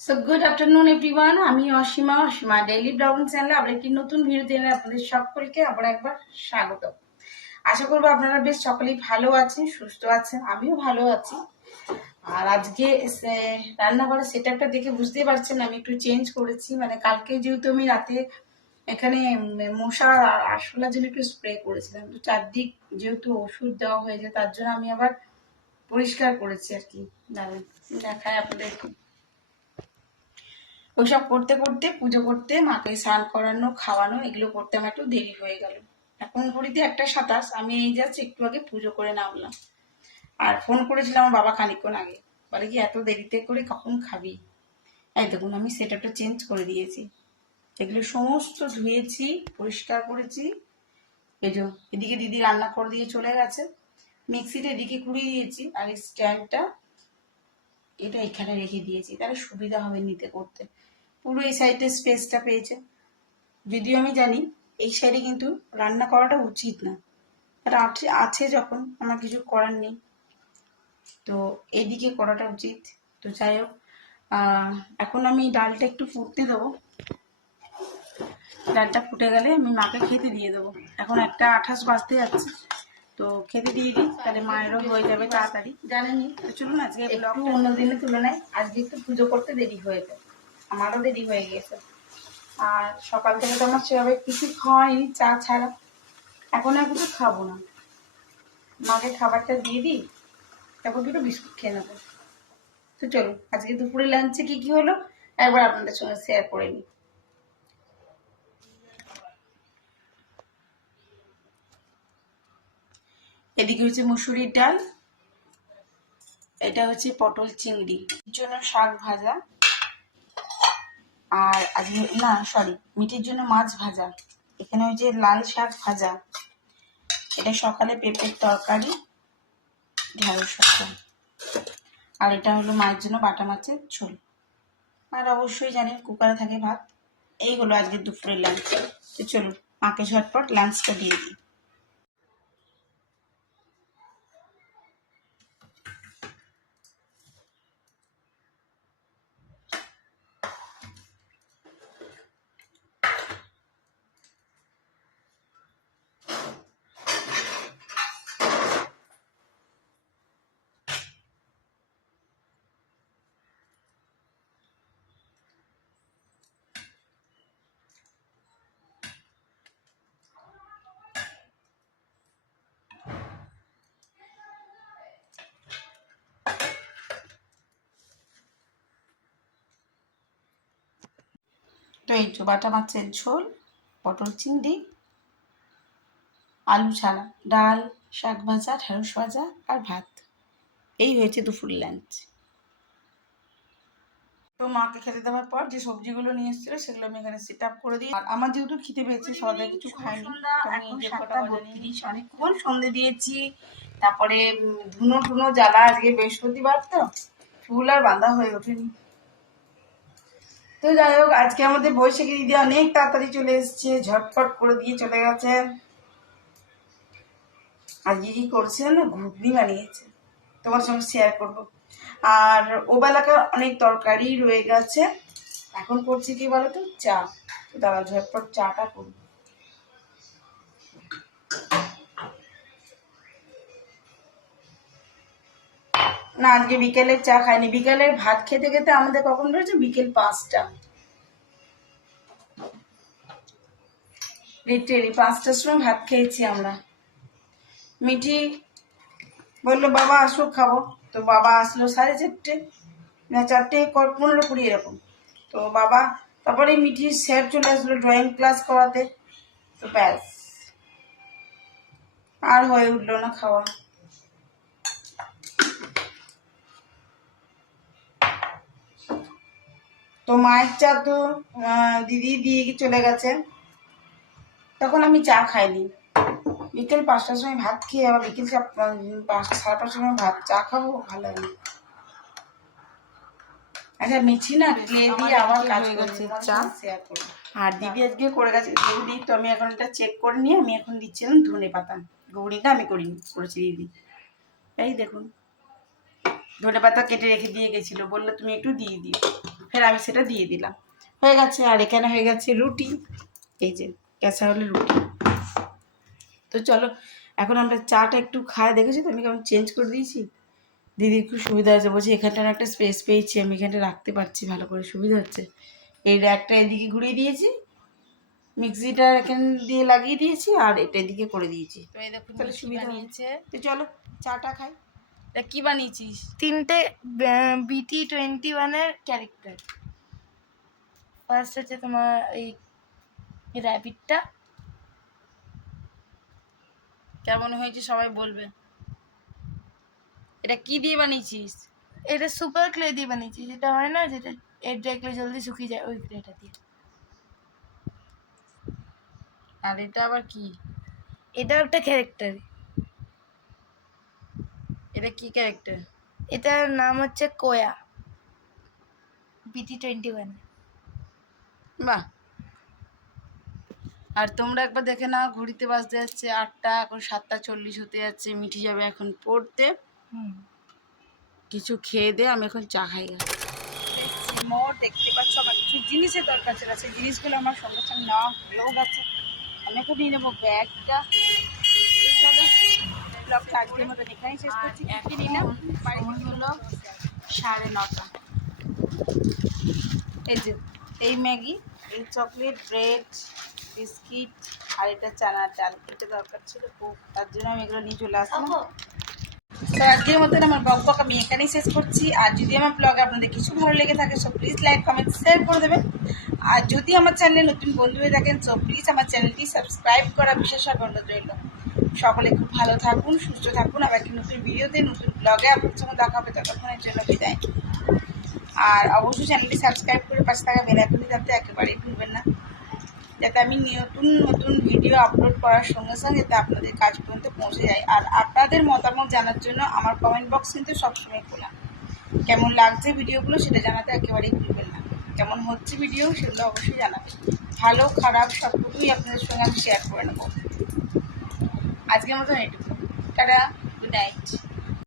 So good afternoon everyone আমি Asima Asima daily blogging চ্যানেলে আবার একটি নতুন ভিডিও দিয়ে আপনাদের সকলকে আবার একবার স্বাগত। আশা করব আপনারা বেশ সকলেই ভালো আছেন, সুস্থ আছেন, আমিও ভালো আছি। আর আজকে রান্নাঘরের সেটআপটা দেখে বুঝতেই পারছেন, আমি একটু চেঞ্জ করেছি। মানে কালকে যেহেতু আমি রাতে এখানে মশা আর আরশোলার জন্য একটু স্প্রে করেছিলাম। তো চারদিক যেহেতু ওষুধ দেওয়া হয়েছে তার জন্য আমি আবার পরিষ্কার করেছি আর কি। দেখায় আপনাদেরকে। ওইসব করতে করতে, পুজো করতে, মাকে স্নান করানো, খাওয়ানো, এগুলো করতে আমার একটু দেরি হয়ে গেল। এখন ঘড়িতে একটা সাতাশ, আমি এই যাচ্ছি একটু আগে পুজো করে নামলাম। আর ফোন করেছিলাম আমার বাবা খানিকক্ষণ আগে। বলে কি, এত দেরিতে করে কখন খাবি? এই দেখুন, আমি সেটাটা চেঞ্জ করে দিয়েছি। এগুলো সমস্ত ধুয়েছি, পরিষ্কার করেছি। এই যে, এদিকে দিদি রান্না করে দিয়ে চলে গেছে। মিক্সিটা এদিকে কুড়িয়ে দিয়েছি। আর এই স্ট্যান্ডটা এটা এখানে রেখে দিয়েছি, তাহলে সুবিধা হবে নিতে করতে। পুরো এই সাইডে স্পেসটা পেয়েছে। যদিও আমি জানি এই সাইডে কিন্তু রান্না করাটা উচিত না। আছে আছে যখন, আমার কিছু করার নেই। তো এইদিকে করাটা উচিত। তো যাই হোক এখন আমি ডালটা একটু ফুটতে দেবো। ডালটা ফুটে গেলে আমি মাকে খেতে দিয়ে দেবো। এখন একটা আঠাশ বাজতে যাচ্ছে। তো খেতে দিয়ে দিই তাহলে মায়েরও হয়ে যাবে তাড়াতাড়ি। জানেনি তো চলুন আজকে একটু অন্য দিনের তুলনায় আজকে একটু পুজো করতে দেরি হয়ে যায়। আমারও দেরি হয়ে গেছে। আর সকাল থেকে তো আমার সেভাবে কিছু খাওয়াইনি চা ছাড়া। এখন আর কিছু খাব না। মাকে খাবারটা দিয়ে দিই তারপর দুটো বিস্কুট খেয়ে নেব। তো চলুন আজকে দুপুরে লাঞ্চে কি কি হলো একবার আপনাদের সঙ্গে শেয়ার করে নিই। এদিকে হচ্ছে মুসুরির ডাল, এটা হচ্ছে পটল চিংড়ি। জন্য শাক ভাজা, আর না সরি মিটির জন্য মাছ ভাজা। এখানে হচ্ছে লাল শাক ভাজা। এটা সকালে পেঁপের তরকারি, ঢেঁড়স আর এটা হলো মায়ের জন্য বাটা মাছের ঝোল। আর অবশ্যই জানেন, কুকারে থাকে ভাত। এই হলো আজকে দুপুরের লাঞ্চ তো চলুন, মাকে ঝটপট লাঞ্চটা দিয়ে দিই। তো এই তো বাটা মাছের ঝোল পটল চিংড়ি আলু ছাড়া ডাল শাক ভাজা ঢেঁড়স ভাজা আর ভাত। এই হয়েছে দুপুর লাঞ্চ তো মাকে খেতে দেওয়ার পর যে সবজিগুলো নিয়ে এসেছিল সেগুলো আমি এখানে সেট আপ করে দিই। আর আমার যেহেতু খেতে পেয়েছে সবাই কিছু নিয়েছি। অনেকক্ষণ সন্ধে দিয়েছি। তারপরে ধুনো টুনো জ্বালা আজকে বৃহস্পতিবার তো। ফুল আর বাঁধা হয়ে ওঠেনি। তো যাই হোক, আজকে আমাদের বৈশাখী দিদি অনেক তাড়াতাড়ি চলে এসছে ঝটফট করে দিয়ে চলে গেছে। আজকে কি করছে না ঘুগনি বানিয়েছে। তোমার সঙ্গে শেয়ার করব। আর ও বেলাকার অনেক তরকারি রয়ে গেছে। এখন করছি কি বলো তো চা। তো দাদা, ঝটপট চাটা করব না, আজকে বিকেলের চা খাইনি। বিকেলের ভাত খেতে খেতে আমাদের কখন রয়েছে বিকেল পাঁচটা। লিটারেলি পাঁচটার সময় ভাত খেয়েছি আমরা। মিঠি বলল, বাবা, আসো, খাব। তো বাবা আসলো সাড়ে চারটে, না, চারটে পনেরো কুড়ি এরকম। তো বাবা, তারপরে মিঠির স্যার চলে আসলো ড্রয়িং ক্লাস করাতে। তো ব্যাস, আর হয়ে উঠল না খাওয়া। তো মায়ের চা তো দিদি দিয়ে চলে গেছে। তখন আমি চা খাইনি। বিকেল পাঁচটার সময় ভাত খেয়ে আবার বিকেল পাঁচটা সাড়ে পাঁচটার সময় ভাত চা খাব ভালো লাগে। আচ্ছা মিছি না ক্লে দিয়ে আবার কাজ হয়ে গেছে করছে চা। শেয়ার করব। আর দিদি আজকে করে গেছে গৌরি তো আমি এখন এটা চেক করে নিয়ে আমি এখন দিচ্ছিলাম ধনে পাতা গৌরিটা আমি করিনি করেছি দিদি। এই দেখুন। ধনে পাতা কেটে রেখে দিয়ে গেছিল বলল তুমি একটু দিয়ে দিও। ফের আমি সেটা দিয়ে দিলাম। হয়ে গেছে আর এখানে হয়ে গেছে রুটি। এই যে ক্যাঁচা হলে রুটি। তো চলো এখন আমরা চাটা একটু খায় দেখেছি তো? আমি কেমন চেঞ্জ করে দিয়েছি? দিদির খুব সুবিধা হয়েছে বলছি এখানটা একটা স্পেস পেয়েছি আমি এখানটা রাখতে পারছি ভালো করে সুবিধা হচ্ছে। এই র্যাকটা এদিকে ঘুরিয়ে দিয়েছি মিক্সিটা এখানে দিয়ে লাগিয়ে দিয়েছি আর এটা এদিকে করে দিয়েছি। তো এই দেখুন তাহলে সুবিধা নিয়েছে। তো চলো চাটা খাই। এটা কি বানিয়েছিস? তিনটে বিটি টোয়েন্টি ওয়ানের ক্যারেক্টার ফার্স্ট হচ্ছে তোমার এই র্যাবিটটা কেমন হয়েছে সবাই বলবে? এটা কি দিয়ে বানিয়েছিস? এটা সুপার ক্লে দিয়ে বানিয়েছি যেটা হয় না যেটা এর দেখলে জলদি শুকিয়ে যায় ওই ক্লেটা দিয়ে। আর এটা আবার কি? এটা একটা ক্যারেক্টার এটা কি ক্যারেক্টার এটার নাম হচ্ছে কোয়া। বিটি টোয়েন্টি ওয়ান বাহ। আর তোমরা একবার দেখে নাও ঘড়িতে বাজতে যাচ্ছে আটটা এখন সাতটা চল্লিশ হতে যাচ্ছে মিঠি যাবে এখন পড়তে। কিছু খেয়ে দে আমি এখন চা খাই। মোট দেখতে পাচ্ছ আমার কিছু জিনিসের দরকার ছিল সেই জিনিসগুলো আমার সঙ্গে সঙ্গে নেওয়া হয়েও গেছে আমি এখন নিয়ে নেব ব্যাগটা। ব্লগটা আজকের মতো এখানেই শেষ করছি। কি নিলাম বাড়ি হলো সাড়ে নটা। এই যে এই ম্যাগি এই চকলেট ব্রেড বিস্কিট আর এটা চানার ডাল। এটা দরকার ছিল খুব তার জন্য আমি এগুলো নিয়ে চলে আসলাম। তো আজকের মতন আমার ব্লগ ব্লগ আমি এখানেই শেষ করছি। আর যদি আমার ব্লগে আপনাদের কিছু ভালো লেগে থাকে so please like comment share করে দেবেন। আর যদি আমার চ্যানেলে নতুন বন্ধু হয়ে থাকেন সো প্লিজ আমার চ্যানেলটি সাবস্ক্রাইব করা বিশেষ অনুরোধ রইল সকলে খুব ভালো থাকুন, সুস্থ থাকুন। আবার একটি নতুন ভিডিওতে, নতুন ব্লগে আপনার সঙ্গে দেখা হবে। ততক্ষণের জন্য বিদায়। আর অবশ্যই চ্যানেলটি সাবস্ক্রাইব করে পাশে থাকা বেলাইকনটি যাতে একেবারেই ভুলবেন না। যাতে আমি নতুন নতুন ভিডিও আপলোড করার সঙ্গে সঙ্গে যাতে আপনাদের কাজ পর্যন্ত পৌঁছে যায়। আর আপনাদের মতামত জানার জন্য আমার কমেন্ট বক্স কিন্তু সবসময় খোলা। কেমন লাগছে ভিডিওগুলো সেটা জানাতে একেবারেই ভুলবেন না। কেমন হচ্ছে ভিডিও সেগুলো অবশ্যই জানাবেন। ভালো, খারাপ সবটুকুই আপনাদের সঙ্গে আমি শেয়ার করে নেব। আজকের মতন এটুকু। Tata good night.